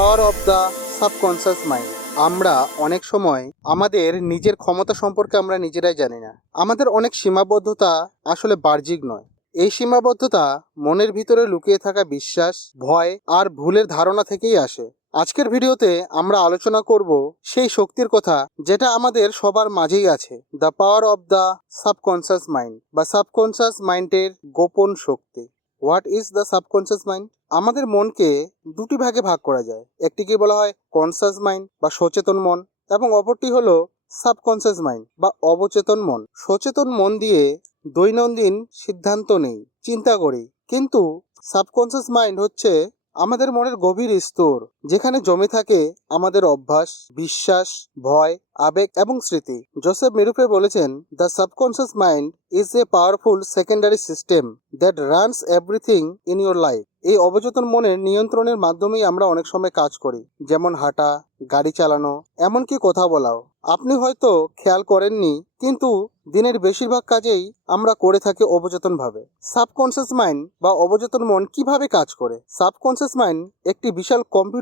Power of the subconscious mind. আমরা অনেক সময় আমাদের নিজের ক্ষমতা সম্পর্কে আমরা নিজেরাই জানি না। আমাদের অনেক সীমাবদ্ধতা আসলে বাহ্যিক নয়। এই সীমাবদ্ধতা মনের ভিতরে লুকিয়ে থাকা বিশ্বাস, ভয় আর ভুলের ধারণা থেকেই আসে। আজকের ভিডিওতে আমরা আলোচনা করব সেই শক্তির কথা যেটা আমাদের সবার মাঝেই আছে the power of the subconscious mind বা সাবকনসিয়াস মাইন্ডের গোপন শক্তি। What is the subconscious mind আমাদের মনকে দুটি ভাগে ভাগ করা যায়। একটিকে বলা হয় কনসাস মাইন্ড বা সচেতন মন এবং অপরটি হলো সাবকনসিয়াস মাইন্ড বা অবচেতন মন। সচেতন মন দিয়ে দৈনন্দিন সিদ্ধান্ত নেই, চিন্তা করি। কিন্তু সাবকনসিয়াস মাইন্ড হচ্ছে আমাদের মনের গভীর স্তর যেখানে জমে থাকে আমাদের অভ্যাস, বিশ্বাস, ভয়, আবেগ এবং স্মৃতি। জোসেফ মেরুপে বলেছেন the subconscious mind is a powerful secondary system that runs everything in your life এই অবচেতন মনের নিয়ন্ত্রণের মাধ্যমেই আমরা অনেক সময় কাজ করি, যেমন হাঁটা, গাড়ি চালানো, এমনকি কথা বলাও। আপনি হয়তো খেয়াল করেননি, কিন্তু দিনের বেশিরভাগ কাজেই আমরা করে থাকি অবচেতনভাবে। সাবকনসিয়াস মাইন্ড বা অবচেতন মন কীভাবে কাজ করে? সাবকনসিয়াস মাইন্ড একটি বিশাল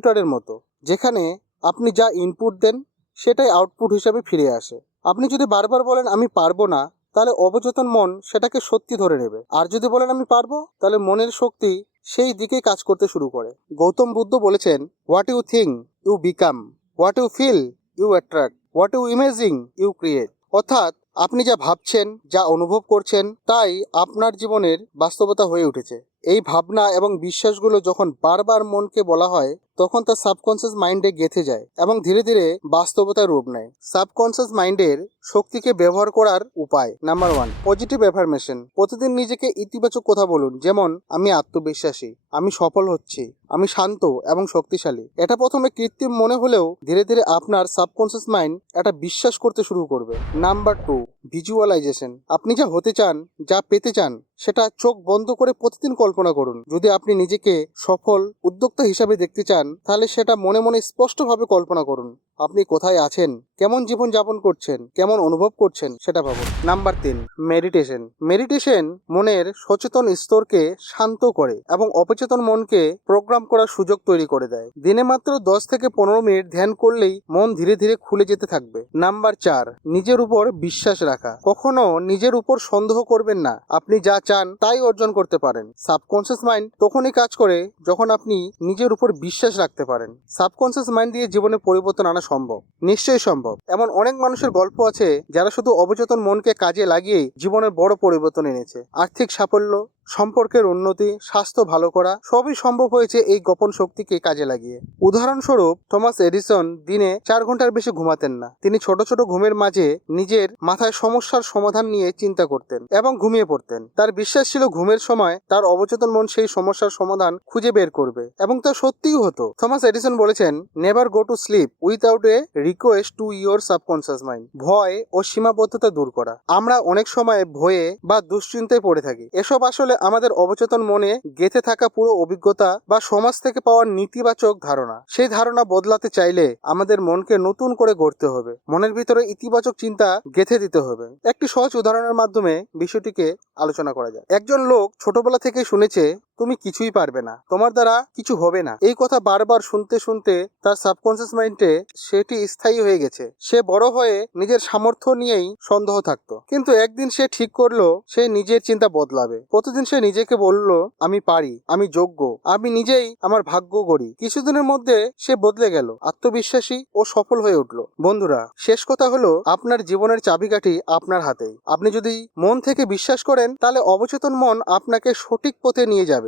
কম্পিউটারের মতো, যেখানে আপনি যা ইনপুট দেন সেটাই আউটপুট হিসাবে ফিরে আসে। আপনি যদি বারবার বলেন আমি পারব না, তাহলে অবচেতন মন সেটাকে সত্যি ধরে নেবে। আর যদি বলেন আমি পারব, তাহলে মনের শক্তি সেই দিকে কাজ করতে শুরু করে। গৌতম বুদ্ধ বলেছেন what you think you become what you feel you attract what you imagine you create অর্থাৎ আপনি যা ভাবছেন, যা অনুভব করছেন, তাই আপনার জীবনের বাস্তবতা হয়ে উঠেছে। এই ভাবনা এবং বিশ্বাসগুলো যখন বারবার মনকে বলা হয় তখন তার সাবকনসিয়াস মাইন্ডে গেঁথে যায় এবং ধীরে ধীরে বাস্তবতার রূপ নেয়। সাবকনসিয়াস মাইন্ডের শক্তিকে ব্যবহার করার উপায় নাম্বার ওয়ান পজিটিভ অ্যাফার্মেশন প্রতিদিন নিজেকে ইতিবাচক কথা বলুন, যেমন, আমি আত্মবিশ্বাসী, আমি সফল হচ্ছি, আমি শান্ত এবং শক্তিশালী। এটা প্রথমে কৃত্রিম মনে হলেও ধীরে ধীরে আপনার সাবকনসিয়াস মাইন্ড এটা বিশ্বাস করতে শুরু করবে। নাম্বার টু ভিজুয়ালাইজেশন আপনি যা হতে চান, যা পেতে চান, সেটা চোখ বন্ধ করে প্রতিদিন কল্পনা করুন। যদি আপনি নিজেকে সফল উদ্যোক্তা হিসাবে দেখতে চান তাহলে সেটা মনে মনে স্পষ্টভাবে কল্পনা করুন। আপনি কোথায় আছেন, কেমন জীবন যাপন করছেন, কেমন অনুভব করছেন, সেটা ভাবুন। নাম্বার তিন, মেডিটেশন। মেডিটেশন মনের সচেতন স্তরকে শান্ত করে এবং অপচেতন মনকে প্রোগ্রাম করার সুযোগ তৈরি করে দেয়। দিনে মাত্র দশ থেকে পনেরো মিনিট ধ্যান করলেই মন ধীরে ধীরে খুলে যেতে থাকবে। নাম্বার চার, নিজের উপর বিশ্বাস রাখা। কখনো নিজের উপর সন্দেহ করবেন না। আপনি যা চান, তাই অর্জন করতে পারেন। সাবকনসিয়াস মাইন্ড তখনই কাজ করে যখন আপনি নিজের উপর বিশ্বাস রাখতে পারেন। সাবকনসিয়াস মাইন্ড দিয়ে জীবনে পরিবর্তন আনা সম্ভব। নিশ্চয়ই সম্ভব। এমন অনেক মানুষের গল্প আছে যারা শুধু অবচেতন মনকে কাজে লাগিয়েই জীবনের বড় পরিবর্তন এনেছে। আর্থিক সাফল্য সম্পর্কের উন্নতি, স্বাস্থ্য ভালো করা, সবই সম্ভব হয়েছে এই গোপন শক্তিকে কাজে লাগিয়ে। উদাহরণস্বরূপ, থমাস এডিসন দিনে চার ঘণ্টার বেশি ঘুমাতেন না। তিনি ছোট ছোট ঘুমের মাঝে নিজের মাথায় সমস্যার সমাধান নিয়ে চিন্তা করতেন এবং ঘুমিয়ে পড়তেন। তার বিশ্বাস ছিল ঘুমের সময় তার অবচেতন মন সেই সমস্যার সমাধান খুঁজে বের করবে। এবং তা সত্যিই হতো। থমাস এডিসন বলেছেন never go to sleep without a request to your subconscious mind ভয় ও সীমাবদ্ধতা দূর করা। আমরা অনেক সময় ভয়ে বা দুশ্চিন্তায় পড়ে থাকি। এসব আসলে আমাদের অবচেতন মনে গেঁথে থাকা পুরো অভিজ্ঞতা বা সমাজ থেকে পাওয়া নেতিবাচক ধারণা। সেই ধারণা বদলাতে চাইলে আমাদের মনকে নতুন করে গড়তে হবে। মনের ভিতরে ইতিবাচক চিন্তা গেঁথে দিতে হবে। একটি সহজ উদাহরণের মাধ্যমে বিষয়টিকে আলোচনা করা যায় একজন লোক ছোটবেলা থেকে শুনেছে তুমি কিছুই পারবে না। তোমার দ্বারা কিছু হবে না। এই কথা বারবার শুনতে শুনতে তার সাবকনসিয়াস মাইন্ডে সেটি স্থায়ী হয়ে গেছে। সে বড় হয়ে নিজের সামর্থ্য নিয়েই সন্দেহ থাকতো। কিন্তু একদিন সে ঠিক করল, সে নিজের চিন্তা বদলাবে। প্রতিদিন সে নিজেকে বলল, আমি পারি, আমি যোগ্য, আমি নিজেই আমার ভাগ্য গড়ি। কিছুদিনের মধ্যে সে বদলে গেল, আত্মবিশ্বাসী ও সফল হয়ে উঠল। বন্ধুরা, শেষ কথা হলো, আপনার জীবনের চাবিকাঠি আপনার হাতেই। আপনি যদি মন থেকে বিশ্বাস করেন, তাহলে অবচেতন মন আপনাকে সঠিক পথে নিয়ে যাবে।